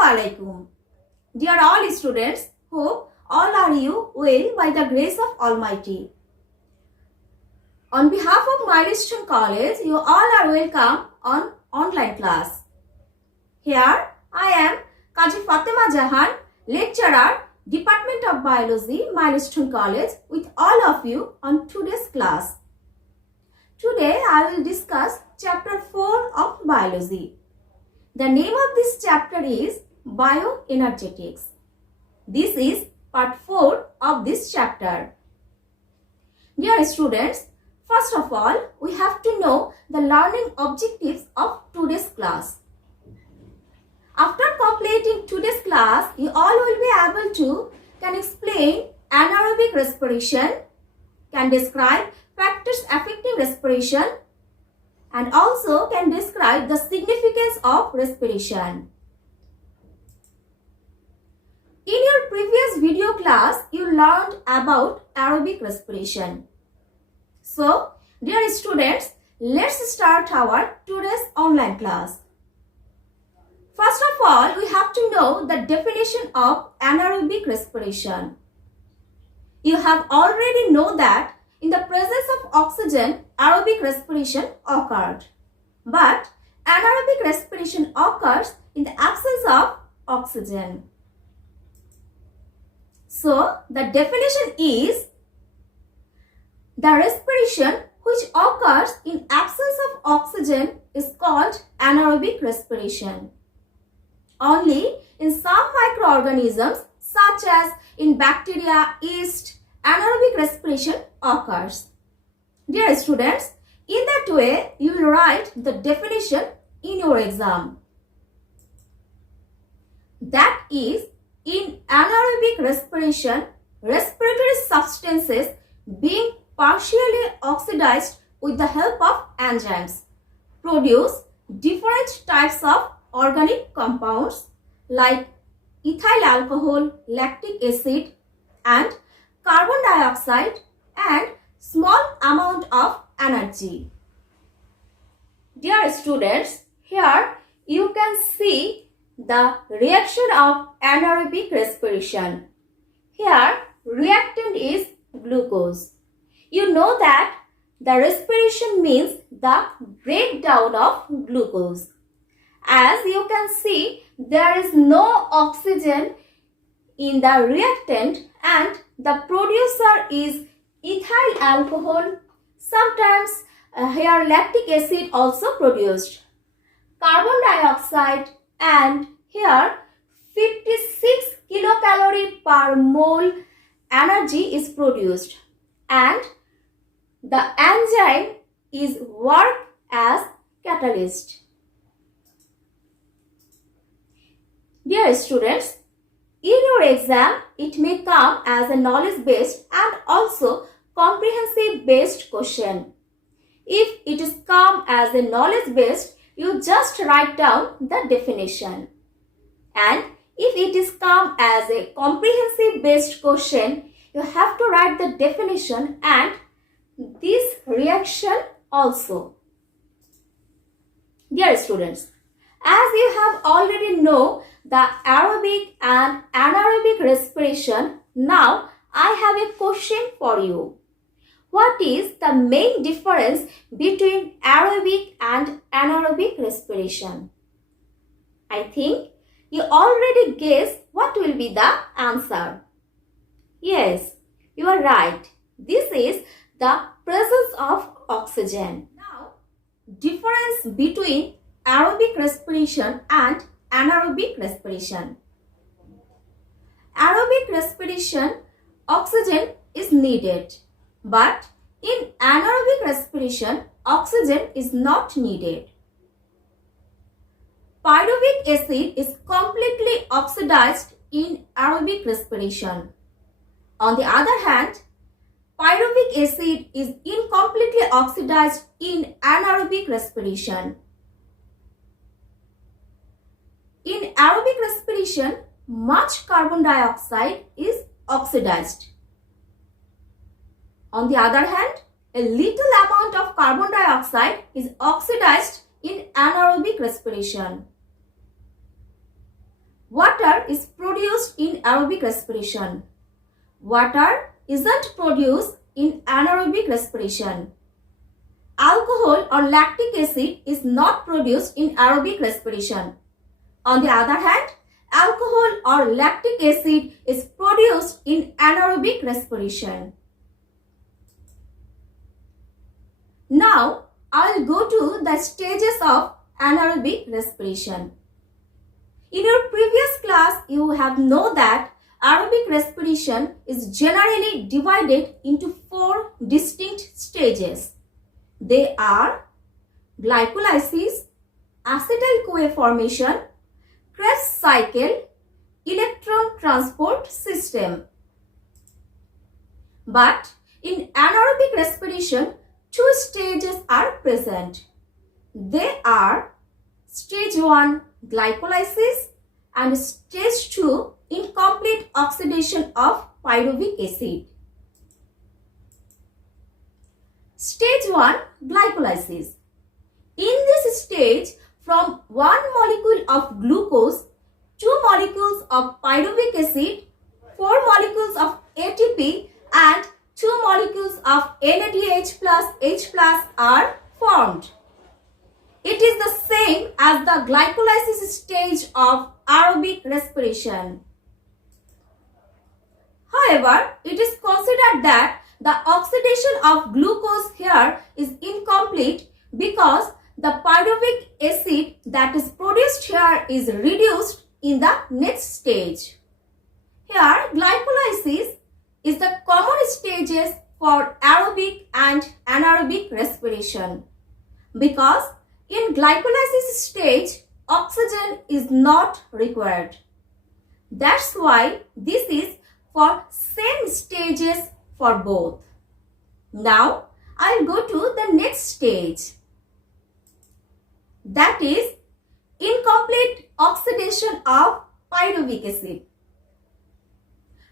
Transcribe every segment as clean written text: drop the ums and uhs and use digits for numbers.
Assalamualaikum. Dear all students, hope all are you well by the grace of Almighty. On behalf of Milestone College, you all are welcome on online class. Here I am Kaji Fatima Jahan, lecturer, Department of Biology, Milestone College, with all of you on today's class. Today I will discuss Chapter 4 of Biology. The name of this chapter is Bioenergetics. This is Part 4 of this chapter. Dear students, first of all, we have to know the learning objectives of today's class. After completing today's class, you all will be able to can explain anaerobic respiration, can describe factors affecting respiration, and also can describe the significance of respiration. In your previous video class, you learned about aerobic respiration. So, dear students, let's start our today's online class. First of all, we have to know the definition of anaerobic respiration. You have already know that in the presence of oxygen, aerobic respiration occurred. But anaerobic respiration occurs in the absence of oxygen. So, the definition is the respiration which occurs in absence of oxygen is called anaerobic respiration. Only in some microorganisms such as in bacteria, yeast, anaerobic respiration occurs. Dear students, in that way you will write the definition in your exam. That is, in anaerobic respiration, respiratory substances being partially oxidized with the help of enzymes produce different types of organic compounds like ethyl alcohol, lactic acid, and carbon dioxide, and small amount of energy. Dear students, here you can see the reaction of anaerobic respiration. Here reactant is glucose. You know that the respiration means the breakdown of glucose. As you can see, there is no oxygen in the reactant and the producer is ethyl alcohol. Sometimes here lactic acid also produced. Carbon dioxide, and here 56 kilocalorie per mole energy is produced, and the enzyme is work as catalyst. Dear students, in your exam, it may come as a knowledge-based and also comprehensive-based question. If it is come as a knowledge-based, you just write down the definition. And if it is come as a comprehensive-based question, you have to write the definition and this reaction also. Dear students, as you have already know the aerobic and anaerobic respiration, now I have a question for you. What is the main difference between aerobic and anaerobic respiration? I think you already guess what will be the answer. Yes, you are right. This is the presence of oxygen. Now, difference between aerobic respiration and anaerobic respiration. Aerobic respiration, oxygen is needed, but in anaerobic respiration, oxygen is not needed. Pyruvic acid is completely oxidized in aerobic respiration. On the other hand, pyruvic acid is incompletely oxidized in anaerobic respiration. In aerobic respiration, much carbon dioxide is oxidized. On the other hand, a little amount of carbon dioxide is oxidized in anaerobic respiration. water is produced in aerobic respiration. Water isn't produced in anaerobic respiration. Alcohol or lactic acid is not produced in aerobic respiration. On the other hand, alcohol or lactic acid is produced in anaerobic respiration. Now, I will go to the stages of anaerobic respiration. In your previous class, you have known that aerobic respiration is generally divided into 4 distinct stages. They are glycolysis, acetyl-CoA formation, Krebs cycle, electron transport system. But in anaerobic respiration, 2 stages are present. They are stage 1 glycolysis and stage 2 incomplete oxidation of pyruvic acid. Stage 1 glycolysis. In this stage, from 1 molecule of glucose, 2 molecules of pyruvic acid, 4 molecules of ATP and 2 molecules of NADH plus H plus are formed. It is the same as the glycolysis stage of aerobic respiration. However, it is considered that the oxidation of glucose here is incomplete because the pyruvic acid that is produced here is reduced in the next stage. Here, glycolysis is the common stages for aerobic and anaerobic respiration because in glycolysis stage, oxygen is not required. That's why this is for same stages for both. Now, I'll go to the next stage. That is incomplete oxidation of pyruvic acid.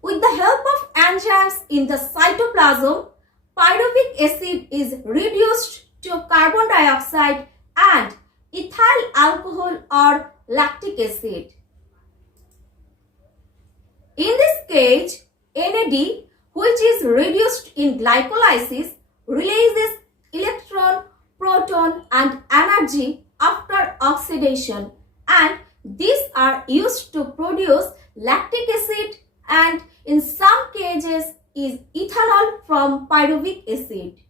With the help of enzymes in the cytoplasm, pyruvic acid is reduced to carbon dioxide and ethyl alcohol or lactic acid. In this case, NAD, which is reduced in glycolysis, releases electron, proton and energy after oxidation, and these are used to produce lactic acid and in some cases is ethanol from pyruvic acid.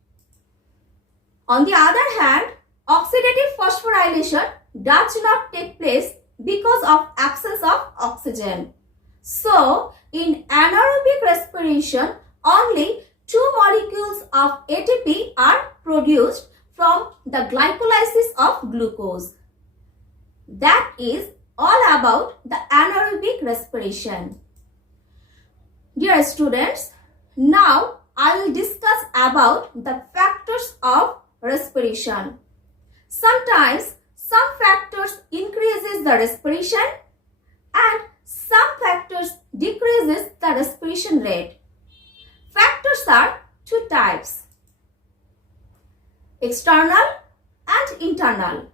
On the other hand, oxidative phosphorylation does not take place because of absence of oxygen. So, in anaerobic respiration, only 2 molecules of ATP are produced from the glycolysis of glucose. That is all about the anaerobic respiration. Dear students, now I will discuss about the factors of respiration. Sometimes some factors increases the respiration and some factors decreases the respiration rate. Factors are 2 types: external and internal.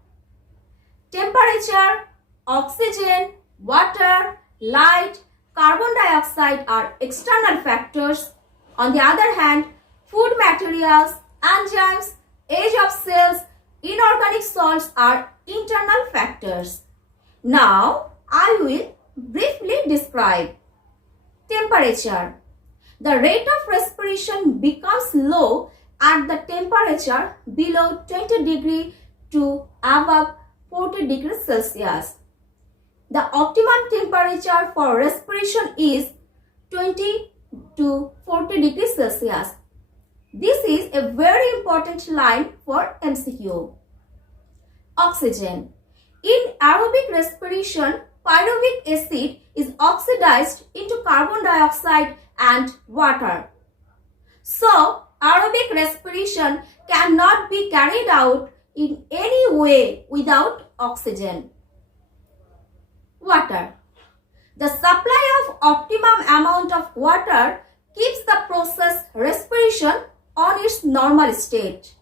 Temperature, oxygen, water, light, carbon dioxide are external factors. On the other hand, food materials, enzymes, age of cells, inorganic salts are internal factors. Now, I will briefly describe. Temperature. The rate of respiration becomes low at the temperature below 20 degree to above 40 degrees Celsius. The optimum temperature for respiration is 20 to 40 degrees Celsius. This is a very important line for MCQ. Oxygen. In aerobic respiration, pyruvic acid is oxidized into carbon dioxide and water. So, aerobic respiration cannot be carried out in any way without oxygen. Water. The supply of optimum amount of water keeps the process respiration on its normal state.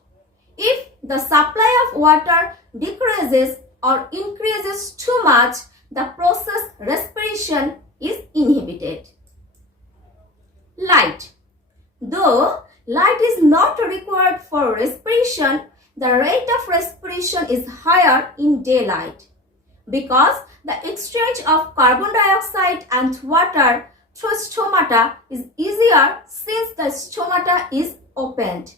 If the supply of water decreases or increases too much, the process respiration is inhibited. Light. Though light is not required for respiration, the rate of respiration is higher in daylight because the exchange of carbon dioxide and water through stomata is easier since the stomata is opened.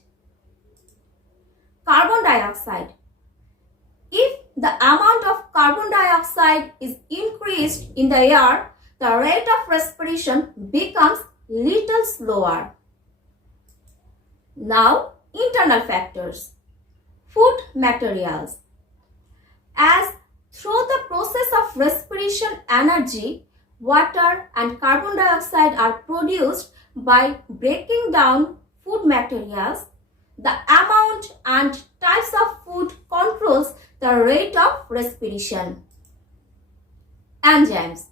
Carbon dioxide. If the amount of carbon dioxide is increased in the air, the rate of respiration becomes little slower. Now, internal factors. Food materials. As through the process of respiration energy, water and carbon dioxide are produced by breaking down food materials, the amount and types of food controls the rate of respiration. Enzymes.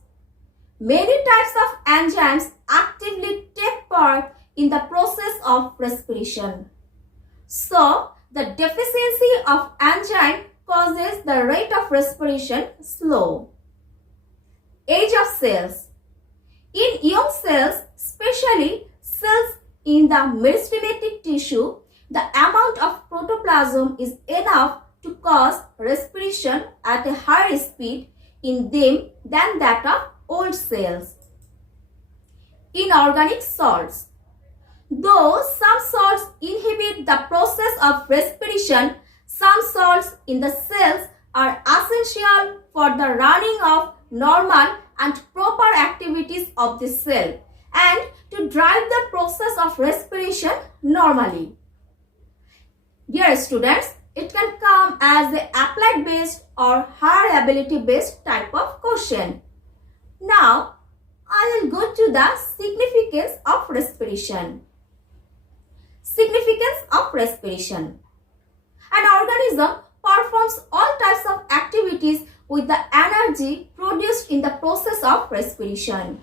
Many types of enzymes actively take part in the process of respiration. So, the deficiency of enzyme causes the rate of respiration slow. Age of cells. In young cells, especially cells in the meristematic tissue, the amount of protoplasm is enough to cause respiration at a higher speed in them than that of old cells. Inorganic salts. Though some salts inhibit the process of respiration, some salts in the cells are essential for the running of normal and proper activities of the cell and to drive the process of respiration normally. Dear students, it can come as the applied based or higher ability based type of question. Now, I will go to the significance of respiration. Significance of respiration. An organism performs all types of activities with the energy produced in the process of respiration.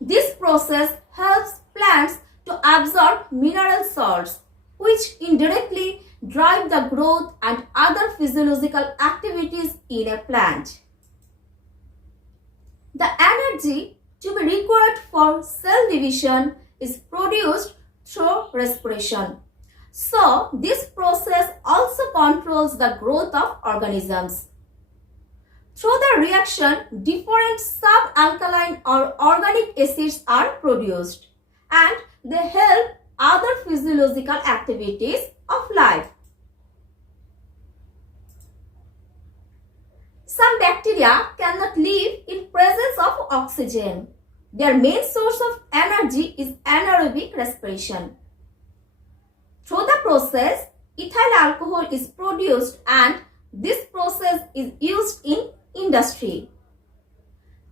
This process helps plants to absorb mineral salts, which indirectly drive the growth and other physiological activities in a plant. The energy to be required for cell division is produced through respiration. So, this process also controls the growth of organisms. Through the reaction, different subalkaline or organic acids are produced and they help other physiological activities of life. Some bacteria cannot live in presence of oxygen. Their main source of energy is anaerobic respiration. Through the process, ethyl alcohol is produced and this process is used in industry.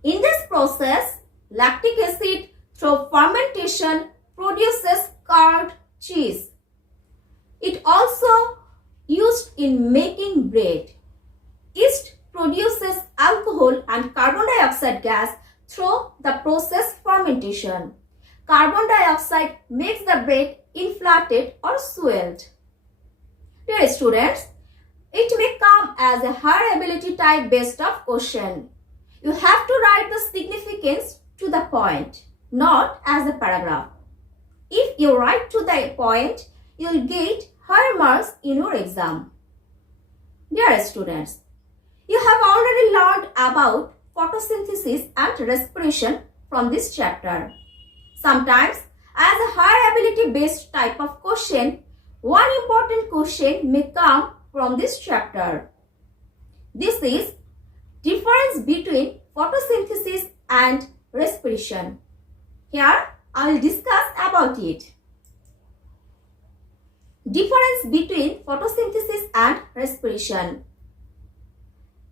In this process, lactic acid through fermentation produces curd, cheese. It also used in making bread. Yeast produces alcohol and carbon dioxide gas through the process fermentation. Carbon dioxide makes the bread inflated or swelled. Dear students, it may come as a higher ability type based of question. You have to write the significance to the point, not as a paragraph. If you write to the point, you will get higher marks in your exam. Dear students, you have already learned about photosynthesis and respiration from this chapter. Sometimes, as a higher ability based type of question, one important question may come from this chapter. This is difference between photosynthesis and respiration. Here, I will discuss about it. Difference between photosynthesis and respiration.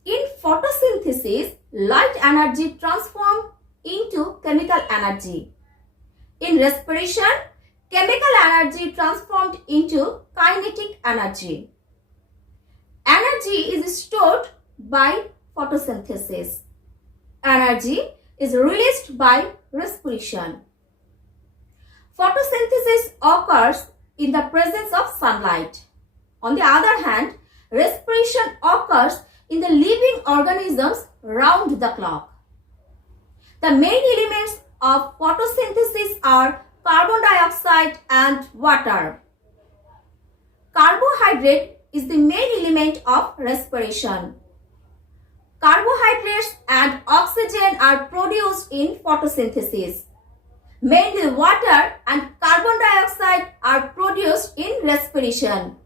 In photosynthesis, light energy transforms into chemical energy. In respiration, chemical energy transformed into kinetic energy. Energy is stored by photosynthesis. Energy is released by respiration. Photosynthesis occurs in the presence of sunlight. On the other hand, respiration occurs in the living organisms round the clock. The main elements of photosynthesis are carbon dioxide and water. Carbohydrate is the main element of respiration. Carbohydrates and oxygen are produced in photosynthesis. Mainly water and carbon dioxide are produced in respiration.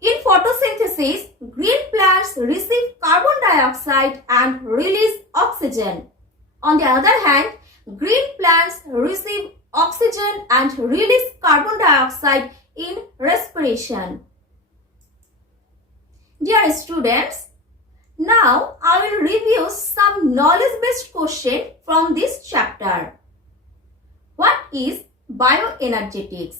In photosynthesis, green plants receive carbon dioxide and release oxygen. On the other hand, green plants receive oxygen and release carbon dioxide in respiration. Dear students, now I will review some knowledge-based questions from this chapter. What is bioenergetics?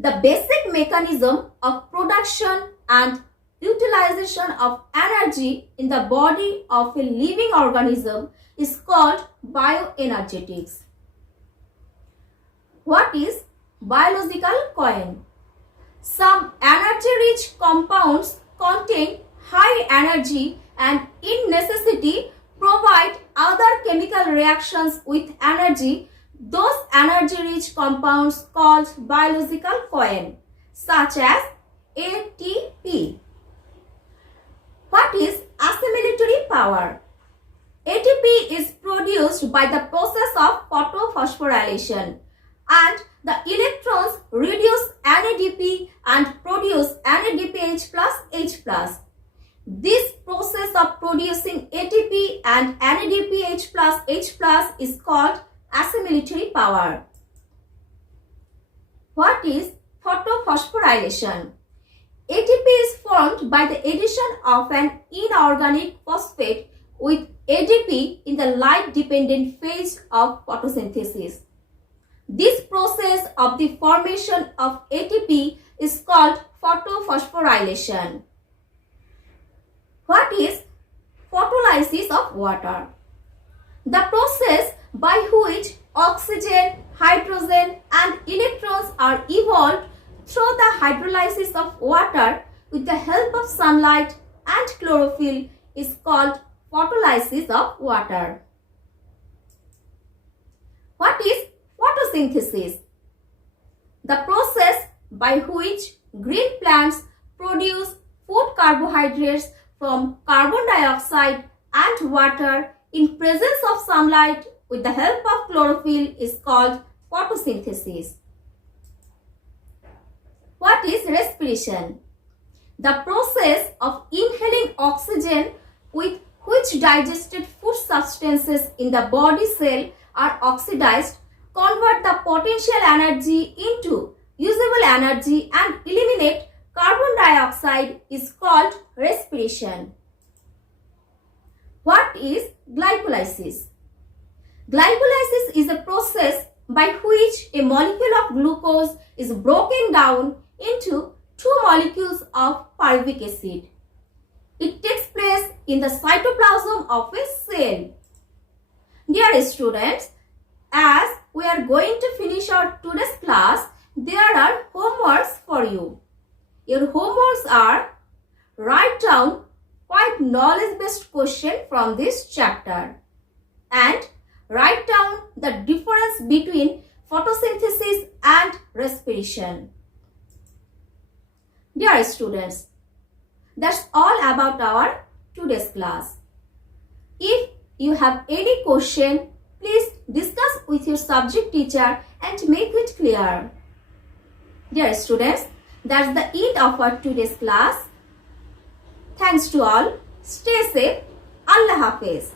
The basic mechanism of production and utilization of energy in the body of a living organism is called bioenergetics. What is biological coin? Some energy-rich compounds contain high energy and in necessity provide other chemical reactions with energy. Those energy-rich compounds called biological coin, such as ATP. What is assimilatory power? ATP is produced by the process of photophosphorylation, and the electrons reduce NADP and produce NADPH plus H plus. This process of producing ATP and NADPH plus H plus is called assimilatory power. What is photophosphorylation? ATP is formed by the addition of an inorganic phosphate with ADP in the light-dependent phase of photosynthesis. This process of the formation of ATP is called photophosphorylation. What is photolysis of water? The process by which oxygen, hydrogen and electrons are evolved through the hydrolysis of water with the help of sunlight and chlorophyll is called photolysis of water. What is photosynthesis? The process by which green plants produce food carbohydrates from carbon dioxide and water in presence of sunlight with the help of chlorophyll is called photosynthesis. What is respiration? The process of inhaling oxygen with which digested food substances in the body cell are oxidized, convert the potential energy into usable energy and eliminate carbon dioxide is called respiration. What is glycolysis? Glycolysis is a process by which a molecule of glucose is broken down into two molecules of pyruvic acid. It takes place in the cytoplasm of a cell. Dear students, as we are going to finish our today's class, there are homeworks for you. Your homeworks are: write down 5 knowledge-based questions from this chapter and write down the difference between photosynthesis and respiration. Dear students, that's all about our today's class. If you have any question, please discuss with your subject teacher and make it clear. Dear students, that's the end of our today's class. Thanks to all. Stay safe. Allah Hafiz.